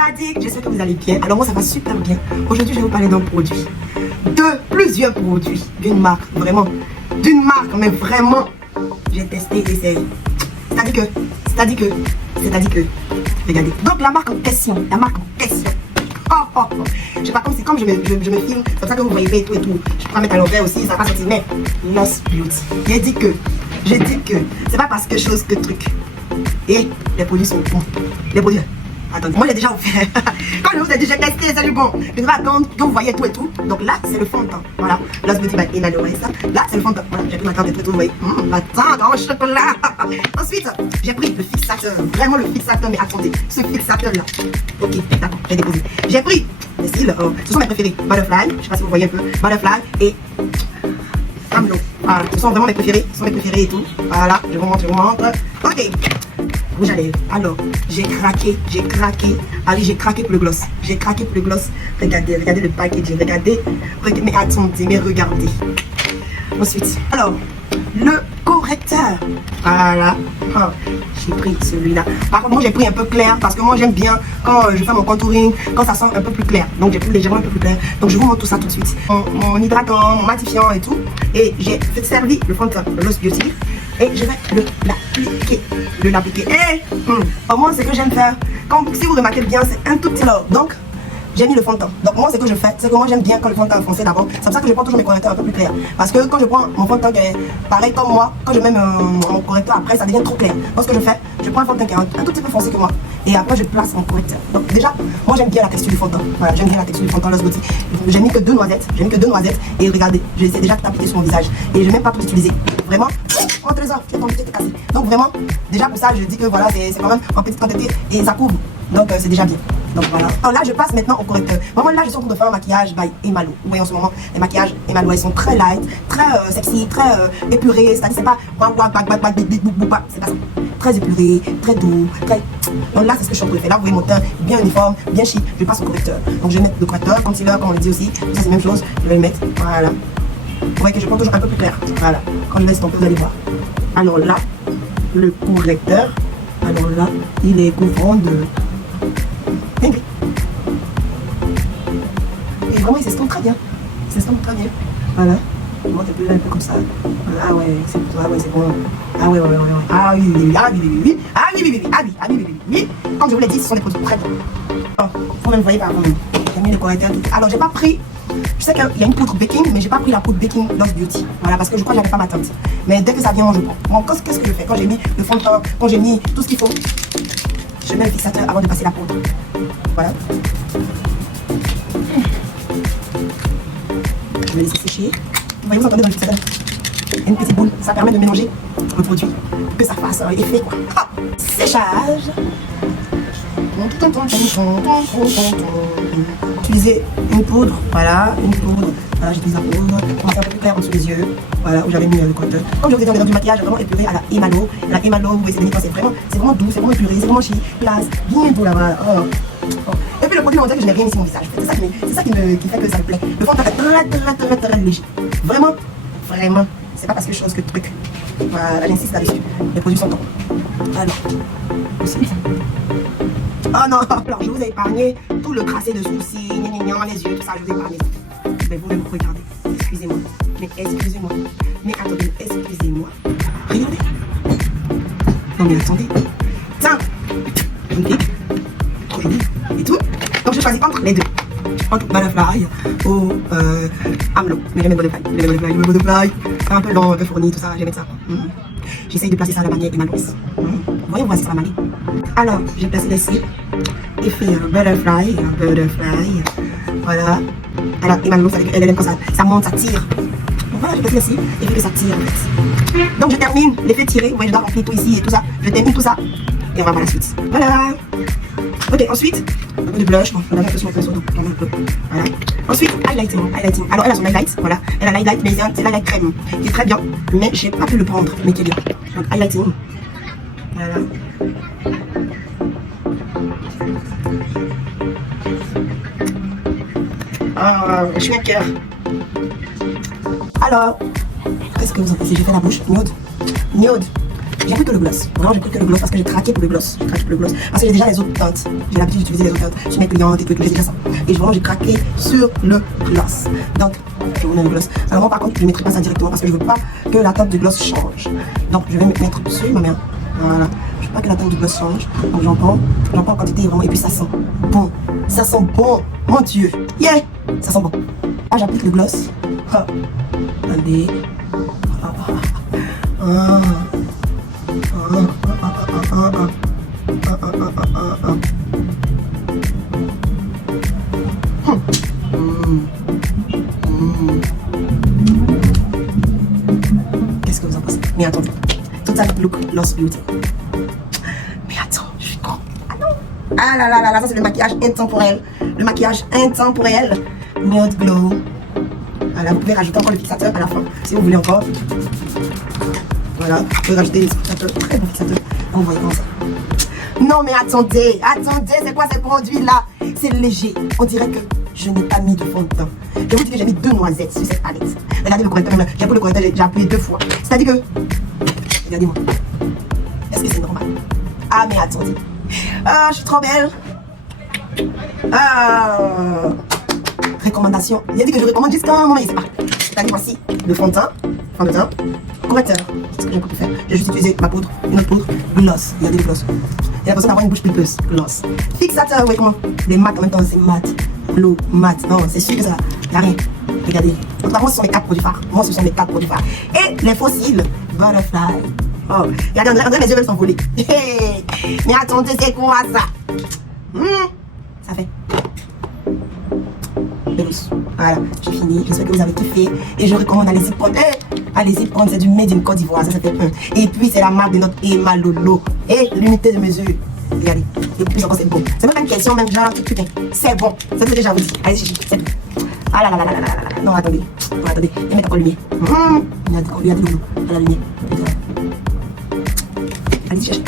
Sadique, j'espère que vous allez bien. Alors moi ça va super bien. Aujourd'hui je vais vous parler d'un produit. De plusieurs produits. D'une marque, vraiment. D'une marque, mais vraiment. J'ai testé, essayé. C'est-à-dire que. Regardez. Donc la marque en question. Oh, oh, oh. Je sais pas, comme c'est comme je me filme, comme ça que vous voyez et tout. Je pourrais mettre à l'envers aussi, ça va pas sortir. Mais Lost Beauty. J'ai dit que. C'est pas parce que chose que truc. Et les produits sont bons. Les produits. Attendez, moi j'ai déjà offert. Quand je vous ai dit, j'ai testé, c'est du bon. Je vais attendre que vous voyez tout et tout. Donc là, c'est le fond de teint. Voilà. Lost Beauty by Emmanuel. Là, c'est le fond de teint. Voilà, j'ai pris ma carte et tout, vous voyez. Attends, dans le chocolat. Ensuite, j'ai pris le fixateur. Vraiment le fixateur, mais attendez. Ce fixateur-là. Ok, d'accord, j'ai déposé. J'ai pris les cils. Ce sont mes préférés. Butterfly. Je sais pas si vous voyez un peu. Butterfly et Amlo. Voilà, ce sont vraiment mes préférés. Ce sont mes préférés et tout. Voilà, je vous montre. Ok. Rouge à lèvres. Alors, j'ai craqué. Allez, j'ai craqué pour le gloss. Regardez le packaging. Regardez. Mais attendez, mais regardez. Ensuite, alors, le correcteur. Voilà. Oh, j'ai pris celui-là. Par contre, moi, j'ai pris un peu clair parce que moi, j'aime bien quand je fais mon contouring, quand ça sent un peu plus clair. Donc, j'ai pris légèrement un peu plus clair. Donc, je vous montre tout ça tout de suite. Mon hydratant, mon matifiant et tout. Et j'ai servi le fond de teint, le Lost Beauty. Et je vais l'appliquer. Et au moins, ce que j'aime faire, si vous remarquez bien, c'est un tout petit lot. Donc, j'ai mis le fond de teint. Donc, moi, ce que je fais, c'est que moi, j'aime bien quand le fond de teint est foncé d'abord. C'est pour ça que je prends toujours mes correcteurs un peu plus clairs. Parce que quand je prends mon fond de teint qui est pareil comme moi, quand je mets mon correcteur après, ça devient trop clair. Donc, ce que je fais, je prends un fond de teint qui est un tout petit peu foncé que moi. Et après, je place mon correcteur. Donc, déjà, moi, j'aime bien la texture du fond de teint. Voilà, j'aime bien la texture du fond de teint Lost Beauty. J'ai mis que deux noisettes. Et regardez, j'essaie déjà de t'appliquer sur mon visage. Et je n'ai même pas tout utilisé. Vraiment. Oh trésor, tu as ton petit cassé. Donc vraiment, déjà pour ça, je dis que voilà, c'est quand même en petite quantité et ça couvre. Donc c'est déjà bien. Donc voilà. Alors là, je passe maintenant au correcteur. Vraiment là, je suis en train de faire un maquillage by Emalo. Vous voyez en ce moment, les maquillages Emalo, ils sont très light, très sexy, très épurés. C'est-à-dire, c'est pas c'est pas ça. Très épuré, très doux, très. Donc là, c'est ce que je suis en train de faire. Là, vous voyez mon teint bien uniforme, bien chic. Je passe au correcteur. Donc je vais mettre le correcteur, concealer, comme on le dit aussi. Ça, c'est la même chose. Je vais le mettre. Voilà. Vous voyez que je prends toujours un peu plus clair. Voilà. Quand je laisse tomber, vous allez voir. Alors là, le correcteur, alors là, il est couvrant de... Et vraiment, il s'estompe très bien. Voilà. Moi, t'es plus un peu comme ça. Ah ouais, c'est bon. Ah ouais. Ah oui. Comme je vous l'ai dit, ce sont des produits très bons. Vous même voyez par vous-même. J'ai mis le correcteur. Alors, j'ai pas pris... Je sais qu'il y a une poudre baking, mais j'ai pas pris la poudre baking Lost Beauty. Voilà, parce que je crois que j'avais pas ma teinte. Mais dès que ça vient, je prends. Bon, qu'est-ce que je fais? Quand j'ai mis le fond de teint, quand j'ai mis tout ce qu'il faut, je mets le fixateur avant de passer la poudre. Voilà. Je vais laisser sécher. Vous voyez, vous entendez dans le fixateur? Il y a une petite boule. Ça permet de mélanger le produit. Que ça fasse un effet, quoi. Ah, séchage. Utiliser une poudre, voilà, j'utilise la poudre, pour faire un peu plus clair en dessous des yeux, voilà, où j'avais mis le correcteur. Comme je vous ai dit, on est dans du maquillage vraiment épuré à la Emalo. La Emalo, vous voyez, c'est vraiment doux, c'est vraiment épuré, c'est vraiment chic, place, bien doux là-bas. Oh. Et puis le produit, on dirait que je n'ai rien mis sur mon visage. C'est ça qui fait que ça me plaît. Le fond est très léger. Vraiment, c'est pas parce que chose que truc. Voilà, j'insiste là-dessus. Les produits sont top. Alors, ensuite. Oh non, alors je vous ai épargné tout le tracé de sourcils, les yeux, tout ça, je vous ai épargné. Mais vous-même, regardez. Excusez-moi. Mais attendez, excusez-moi. Regardez. Non mais attendez. Tiens. Une pique. Trop jolie. Et tout. Donc je choisis entre les deux. Entre Butterfly ou Amlo. Mais j'aime le Butterfly. Un peu long, un peu fourni, tout ça, j'aime ça. J'essaye de placer ça à la manière Emalo. Voyez, voici ça va m'aller. Alors, j'ai placé les cils et fait un butterfly. Voilà. Alors, Emalo, elle aime quand ça monte, ça tire. Donc voilà, j'ai placé les cils et fait que ça tire en fait. Donc je termine l'effet tiré. Vous voyez, je dois remplir tout ici et tout ça. Je termine tout ça et on va voir la suite. Voilà. Ok, ensuite, un peu de blush. Bon, on a un peu sur le pinceau, donc on a un peu. Voilà. Ensuite, highlighting. Alors, elle a son highlight, voilà. Elle a l'highlight, mais c'est l'highlight crème, qui est très bien. Mais j'ai pas pu le prendre, mais qui est bien. Donc, highlighting. Voilà. Je suis un cœur. Alors, qu'est-ce que vous en pensez? J'ai fait la bouche. Nude. J'ai pris que le gloss. Vraiment, j'ai pris que le gloss parce que j'ai craqué pour le gloss. J'ai craqué pour le gloss. Parce que j'ai déjà les autres teintes. J'ai l'habitude d'utiliser les autres teintes chez mes clientes et tout, j'ai déjà ça. Et vraiment, j'ai craqué sur le gloss. Donc, je vous mets le gloss. Alors, moi, par contre, je ne mettrai pas ça directement parce que je ne veux pas que la teinte du gloss change. Donc, je vais me mettre dessus ma main. Voilà. Je ne veux pas que la teinte du gloss change. Donc, j'en prends en quantité vraiment. Et puis, ça sent bon. Ça sent bon. Mon Dieu. Yeah! Ça sent bon. Ah, j'applique le gloss. Ah. Allez. Qu'est-ce que vous en pensez? Mais attendez, Total Look Lost Beauty. Mais attends, je suis con. Ah non. Ah là là là là, ça c'est le maquillage intemporel. Le maquillage intemporel. Nude Glow. Voilà, vous pouvez rajouter encore le fixateur à la fin, si vous voulez encore. Voilà, vous pouvez rajouter le fixateur, très bon fixateur. Vous voyez comme ça. Non mais attendez, c'est quoi ces produits-là? C'est léger, on dirait que je n'ai pas mis de fond de teint. Je vous dis que j'ai mis 2 noisettes sur cette palette. Regardez le correcteur, même là, j'ai pris le correcteur, j'ai appuyé 2 fois. C'est-à-dire que, regardez-moi, est-ce que c'est normal? Ah mais attendez, ah je suis trop belle. Ah, recommandation, il a dit que je recommande jusqu'à un moment, il sait pas. C'est-à-dire voici le fond de teint, correcteur, c'est ce que j'ai pu faire. J'ai juste utilisé ma poudre, une autre poudre, gloss, regardez le gloss. Il a l'impression d'avoir une bouche pulpeuse, gloss. Fixateur, oui, comment? Les mat en même temps, c'est mat. Glow, mat. Non, c'est sûr que ça, il n'y a rien. Regardez. Donc, moi, ce sont mes 4 produits phares. Moi, ce sont mes 4 produits phares. Et les fossiles, Butterfly. Oh, regardez, André, mes yeux veulent s'envoler. Mais attendez, c'est quoi ça? Ça fait. Belous. Voilà, j'ai fini. J'espère que vous avez kiffé. Et je recommande, allez-y prendre. Allez-y prendre, c'est du Made in Côte d'Ivoire. Ça fait 1. Et puis, c'est la marque de notre Emma Lolo. Et l'unité de mesure. Regardez. Et puis encore, c'est bon. C'est même pas une question, même genre, tout putain. C'est bon. C'est ce que déjà vous dit. Allez-y, c'est bon. Ah là là là là là là là. Non, attendez. Non, attendez. Et mettez encore lumière. Regardez, Lolo. À la lumière. Allez-y, cherchez.